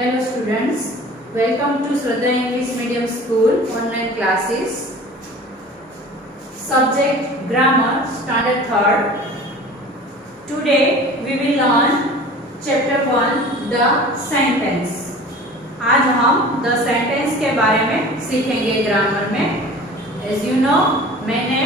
Hello students, welcome to Shraddha English Medium School online classes. Subject Grammar, Standard 3rd. Today we will learn Chapter 1, The Sentence. आज हम The Sentence के बारे में सीखेंगे grammar में. As you know, मैंने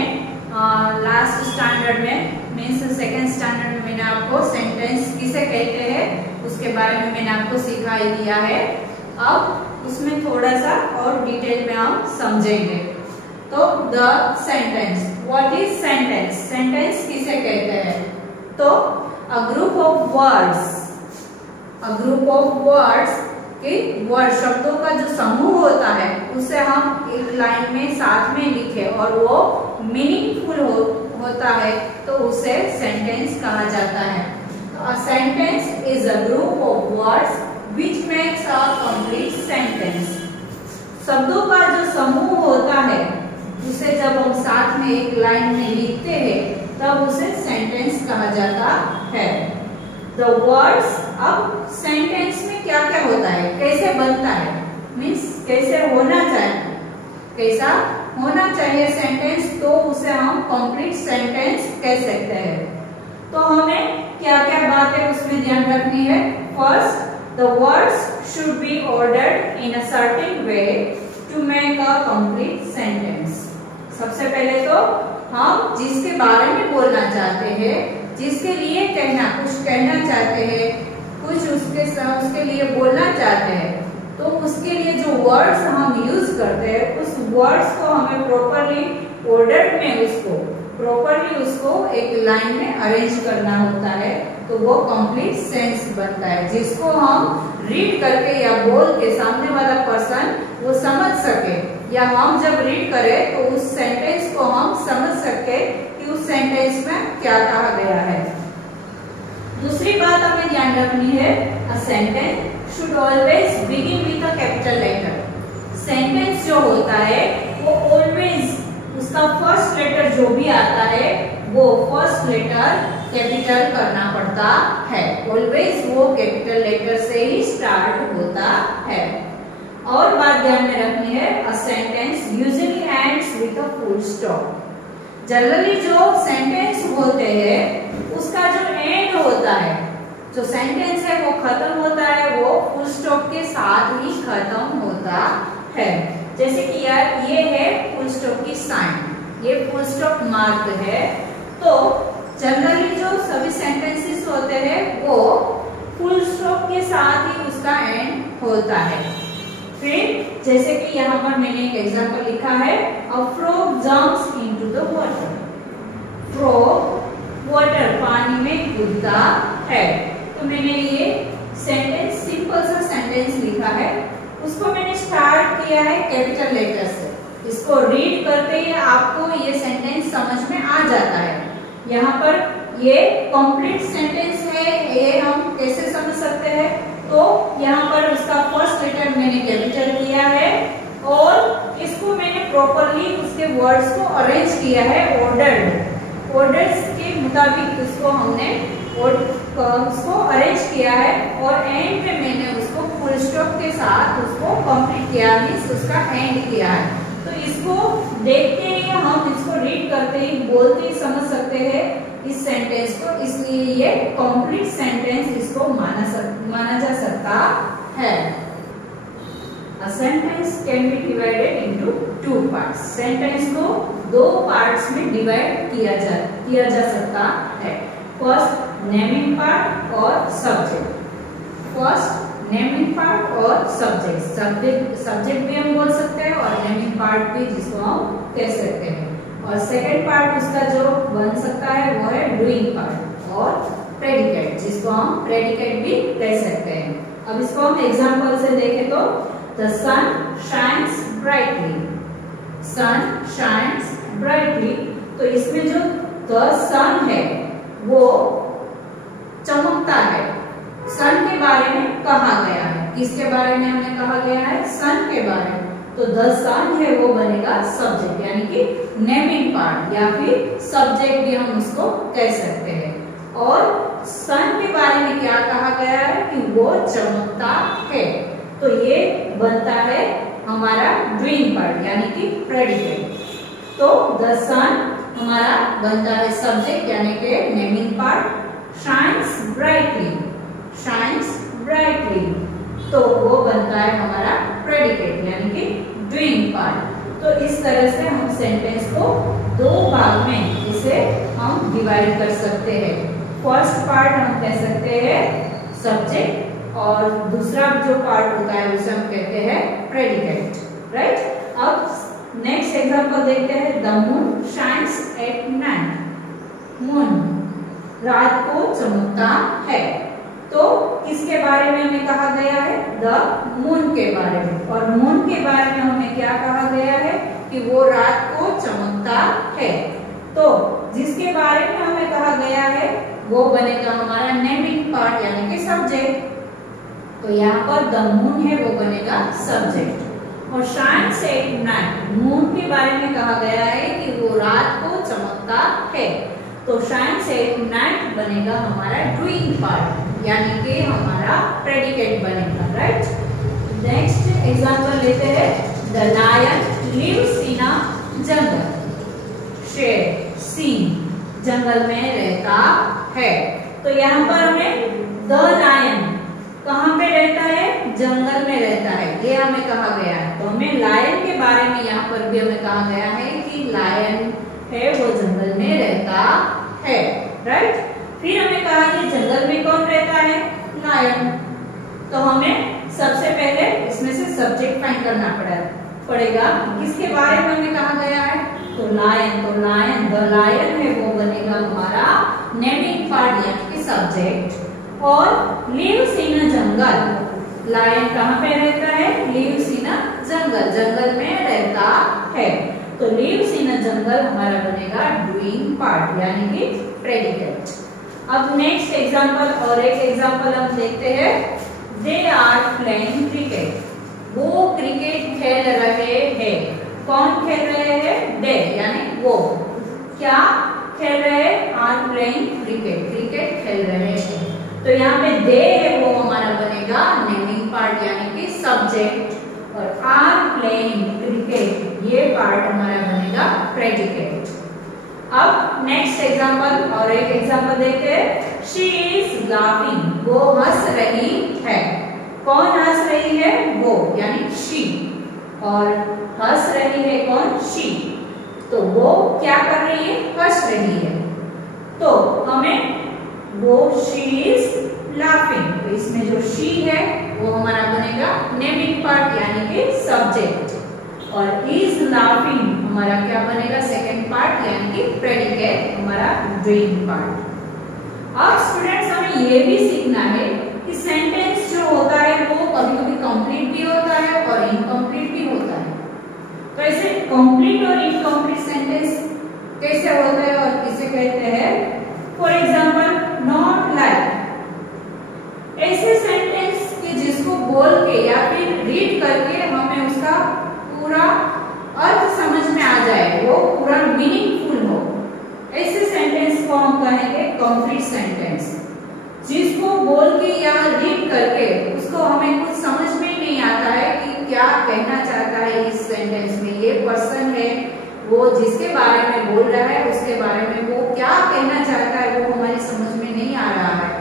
last standard में means second standard में मैंने आपको सेंटेंस किसे कहते हैं उसके बारे में मैंने आपको सिखा ही दिया है. अब उसमें थोड़ा सा और डिटेल में हम समझेंगे. तो the sentence, what is sentence? Sentence किसे कहते हैं? तो अ ग्रुप ऑफ वर्ड्स कि वर्ड शब्दों का जो समूह होता है उसे हम एक लाइन में साथ में लिखे और वो मीनिंगफुल होता है तो उसे सेंटेंस कहा जाता है. तो a sentence is a group of words which makes a complete sentence. शब्दों का जो समूह होता है उसे जब हम साथ में एक लाइन में लिखते हैं तब उसे सेंटेंस कहा जाता है. द वर्ड्स, अब सेंटेंस में क्या क्या होता है, कैसे बनता है, मीन्स कैसे होना चाहिए, कैसा होना चाहिए सेंटेंस, तो उसे हम कंप्लीट सेंटेंस कह सकते हैं. तो हमें क्या क्या बातें उसमें ध्यान रखनी है. First, the words should be ordered in a certain way to make a complete sentence. सबसे पहले तो हम जिसके बारे में बोलना चाहते हैं, जिसके लिए कुछ कहना चाहते हैं, कुछ उसके लिए बोलना चाहते हैं, तो उसके लिए जो वर्ड्स हम यूज करते हैं उस वर्ड्स को हमें प्रॉपरली ऑर्डर में उसको एक लाइन में अरेंज करना होता है. तो वो कंप्लीट सेंस बनता है जिसको हम रीड करके या बोल के सामने वाला पर्सन वो समझ सके, या हम जब रीड करें तो उस सेंटेंस को हम समझ सके कि उस सेंटेंस में क्या कहा गया है. दूसरी बात हमें ध्यान रखनी है, a sentence should always begin with a capital letter. Sentence जो होता है वो ऑलवेज उसका फर्स्ट लेटर जो भी आता है वो फर्स्ट लेटर कैपिटल करना पड़ता है. ऑलवेज वो कैपिटल लेटर से ही स्टार्ट होता है. और बात ध्यान में रखनी है, a sentence usually ends with a full stop. Generally जो सेंटेंस होते हैं उसका जो एंड होता है, जो सेंटेंस है वो खत्म होता है, वो फुल स्टॉप के साथ ही खत्म होता है. जैसे कि यार ये है फुल स्टॉप की साइन, ये फुल स्टॉप मार्क है. तो जनरली जो सभी सेंटेंसेस होते हैं वो फुल स्टॉप के साथ ही उसका एंड होता है. फिर जैसे कि यहाँ पर मैंने एक एग्जांपल लिखा है, a frog jumps into the water. Frog water, पानी में कूदता है. तो मैंने ये सेंटेंस, सिंपल सा सेंटेंस लिखा है, उसको मैंने स्टार्ट किया है कैपिटल लेटर से. इसको रीड करते ही आपको ये सेंटेंस समझ में आ जाता है. यहाँ पर ये कंप्लीट सेंटेंस है, ये हम कैसे समझ सकते हैं. तो यहाँ पर उसका फर्स्ट लेटर मैंने कैपिटल किया है और इसको मैंने प्रॉपरली उसके वर्ड्स को अरेंज किया है ऑर्डर्स के मुताबिक. उसको हमने उसको अरेंज किया है और एंड में मैंने उसको फुल स्टॉप के साथ उसको कंप्लीट किया, मीन्स उसका एंड किया है. तो इसको देखते ही हम इसको रीड करते ही बोलते ही समझ सकते हैं इस सेंटेंस को, इसलिए ये कंप्लीट सेंटेंस इसको माना जा सकता है. A sentence can be divided into two parts. Sentence को दो पार्ट्स में डिवाइड किया जा सकता है. फर्स्ट नेमिंग पार्ट और सब्जेक्ट. फर्स्ट नेमिंग पार्ट और सब्जेक्ट भी हम बोल सकते हैं और नेमिंग पार्ट भी जिसको हम कह सकते हैं. और सेकेंड पार्ट उसका जो बन सकता है वो है डूइंग पार्ट और प्रेडिकेट, जिसको हम प्रेडिकेट भी कह सकते हैं. अब इसको हम एग्जांपल से देखें तो the sun shines brightly. Sun shines brightly, तो इसमें जो द सन है वो चमकता है. सन के बारे में कहा गया है. किसके बारे में हमें कहा गया है? सन के बारे में. तो द सन है वो बनेगा सब्जेक्ट, यानी कि नेमिंग पार्ट, या फिर सब्जेक्ट भी हम उसको कह सकते हैं. और सन के बारे में क्या कहा गया है कि वो चमकता है. तो ये बनता है हमारा डूइंग पार्ट यानी कि प्रेडिकेट। तो द सन हमारा बनता है सब्जेक्ट यानी कि naming part. Shines brightly, shines brightly, तो वो बनता है हमारा प्रेडिकेट यानी कि डूइंग पार्ट। तो इस तरह से हम सेंटेंस को दो भाग में इसे हम डिवाइड कर सकते हैं। फर्स्ट पार्ट हम कह सकते हैं सब्जेक्ट और दूसरा जो पार्ट होता है उसे हम कहते हैं प्रेडिकेट, राइट। अब नेक्स्ट एग्जांपल देखते हैं। The moon shines at night, moon रात को चमकता है। तो किसके बारे में हमें कहा गया है? द मून के बारे में। और मून के बारे में हमें क्या कहा गया है कि वो रात को चमकता है। तो जिसके बारे में हमें कहा गया है वो बनेगा हमारा नेमिंग पार्ट यानी कि सब्जेक्ट। तो यहाँ पर द मून है वो बनेगा सब्जेक्ट। और शाइन्स एट नाइट, मून के बारे में कहा गया है कि वो रात को चमकता है। तो शाइन्स एट नाइट बनेगा हमारा डूइंग पार्ट यानी कि हमारा प्रेडिकेट बनेगा, राइट। नेक्स्ट एग्जांपल लेते हैं। द लायन लिव्स इन अ जंगल, शेर सीन जंगल में रहता है। तो यहाँ पर हमें द लायन कहाँ पे रहता है? जंगल में रहता है, ये हमें कहा गया है। तो हमें लायन के बारे में यहाँ पर भी हमें कहा गया है कि लायन है वो जंगल में रहता है, राइट। फिर हमें कहा कि जंगल में कौन रहता है? लायन। तो हमें सबसे पहले इसमें से सब्जेक्ट फाइंड करना पड़ेगा। किसके बारे में हमें कहा गया है? तो लायन। तो लायन, द लायन है वो बनेगा हमारा नेमिंग पार्ट यानी कि सब्जेक्ट। और lives in a jungle, lion कहाँ पे रहता है? लिव्स इन अ जंगल, जंगल में रहता है। तो लिव्स इन अ जंगल हमारा बनेगा डूइंग पार्ट यानी कि प्रेडिकेट। अब नेक्स्ट एग्जांपल और एक एग्जांपल हम देखते हैं। दे आर प्लेइंग क्रिकेट, वो क्रिकेट खेल रहे हैं। कौन खेल रहे हैं? दे यानी वो। क्या खेल रहे हैं? आर प्लेइंग क्रिकेट, क्रिकेट खेल रहे हैं। तो यहाँ पे दे है वो हमारा बनेगा नेमिंग पार्ट यानी कि सब्जेक्ट। और आर प्लेइंग क्रिकेट ये पार्ट हमारा बनेगा प्रेडिकेट। अब नेक्स्ट एग्जांपल और एक एग्जांपल देखते हैं। शी इज लाफिंग, वो हंस रही है। कौन हंस रही है? वो यानी शी। और हंस रही है कौन? शी। तो वो क्या कर रही है? हंस रही है। तो हमें वो शी इज लाफिंग, तो इसमें जो शी है वो हमारा बनेगा नेमिंग पार्ट यानी कि सब्जेक्ट। और इज लाफिंग हमारा क्या बनेगा? सेकंड पार्ट यानी कि प्रेडिकेट हमारा डूइंग पार्ट। अब स्टूडेंट्स हमें ये भी सीखना है कि सेंटेंस जो होता है वो कभी-कभी कंप्लीट भी होता है और इनकम्प्लीट भी होता है। तो ऐसे कंप्लीट और इनकम्प्लीट सेंटेंस कैसे होते हैं और किसे कहते हैं? फॉर एग्जाम्पल नॉट लाइक, ऐसे सेंटेंस के जिसको बोल के या फिर रीड करके हमें उसका पूरा अर्थ समझ में आ जाए, वो पूरा मीनिंगफुल हो, ऐसे सेंटेंस को हम कहेंगे कंप्लीट सेंटेंस। जिसको बोल के या रीड करके उसको हमें कुछ समझ में ही नहीं आता है कि क्या कहना चाहता है इस सेंटेंस में। ये पर्सन है, वो जिसके बारे में बोल रहा है उसके बारे में वो क्या कहना चाहता है वो हमारी समझ में नहीं आ रहा है।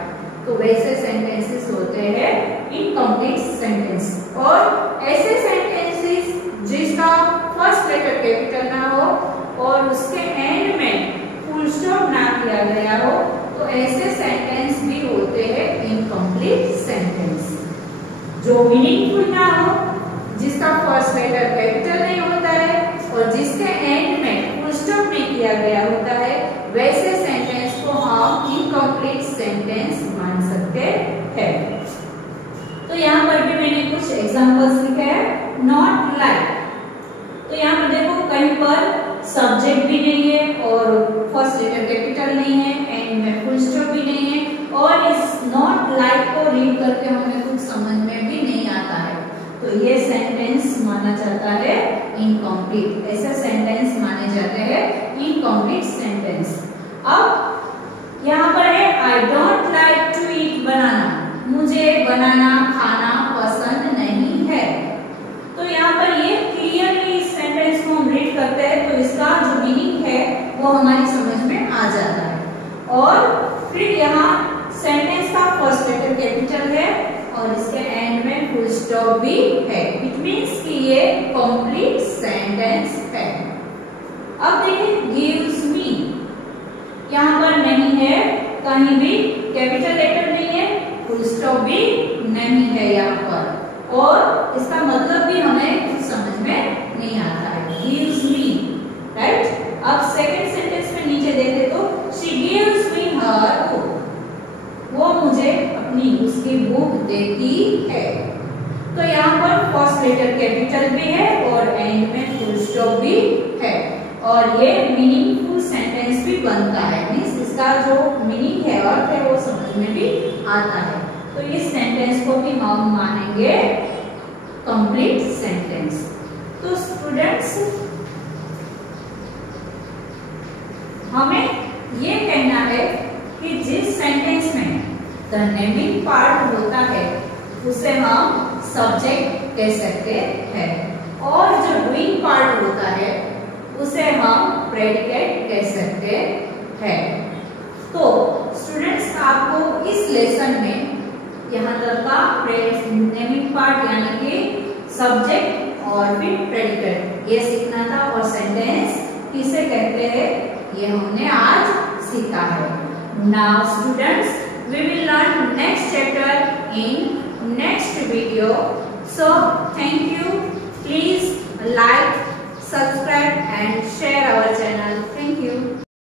तो वैसे सेंटेंसेस होते हैं इनकम्प्लीट सेंटेंस। और ऐसे सेंटेंसेस जिसका फर्स्ट लेटर कैपिटल ना हो और उसके एंड में फुल स्टॉप ना किया गया हो, तो ऐसे सेंटेंस भी होते हैं इनकम्प्लीट सेंटेंस। जो मीनिंगफुल ना हो, जिसका फर्स्ट लेटर कैपिटल नहीं होता है और जिसके एंड में फुल स्टॉप नहीं किया गया होता है, वैसे सेंटेंस को हम इनकम्प्लीट सेंटेंस मान सकते हैं। तो यहाँ पर भी मैंने कुछ एग्जांपल्स लिखे हैं। नॉट लाइक, तो यहाँ पर देखो कहीं पर सब्जेक्ट भी नहीं है और फर्स्ट लेटर कैपिटल नहीं है, एंड में फुल स्टॉप भी नहीं है, और इस नॉट लाइक को रीड करके हमें कुछ समझ में भी नहीं आता है। तो ये सेंटेंस माना जाता है इनकम्प्लीट। ऐसे सेंटेंस माने जाते हैं इनकम्प्लीट सेंटेंस। अब यहाँ पर है I don't like to eat banana, मुझे बनाना खाना पसंद नहीं करते हैं तो इसका जो मीनिंग है वो हमारी समझ में आ जाता है। और फिर यहाँ सेंटेंस का फर्स्ट लेटर कैपिटल है और इसके एंड में फुल स्टॉप भी है, इट मीन्स कि ये कंप्लीट सेंटेंस है। अब देखिए गिव्स मी, यहाँ पर नहीं है, कहीं भी कैपिटल लेटर नहीं है, फुल स्टॉप भी नहीं है यहाँ पर, और इसका मतलब भी हमें समझ में नहीं आता है। Gives me, right. अब सेकंड सेंटेंस में नीचे देखें तो she gives me her book, वो मुझे अपनी उसकी बुक देती है। तो यहाँ पर फर्स्ट लेटर कैपिटल भी है और एंड में फुल स्टॉप भी है, और ये मीनिंगफुल सेंटेंस भी बनता है, मीन्स इसका जो मीनिंग है अर्थ है वो समझ में भी आता है। तो इस सेंटेंस को भी हम मानेंगे कंप्लीट सेंटेंस। तो स्टूडेंट्स, हमें ये कहना है कि जिस सेंटेंस में द नेमिंग पार्ट होता है उसे हम सब्जेक्ट कह सकते हैं, और जो डूइंग पार्ट होता है उसे हम प्रेडिकेट कह सकते हैं। तो स्टूडेंट्स, आपको इस लेसन में यहाँ तक का नेमिंग पार्ट यानी कि सब्जेक्ट और फिर प्रेडिकेट ये सीखना था, और सेंटेंस किसे कहते हैं ये हमने आज सीखा है। Now students, we will learn next chapter in next video. So thank you. Please like, subscribe and share our channel. Thank you.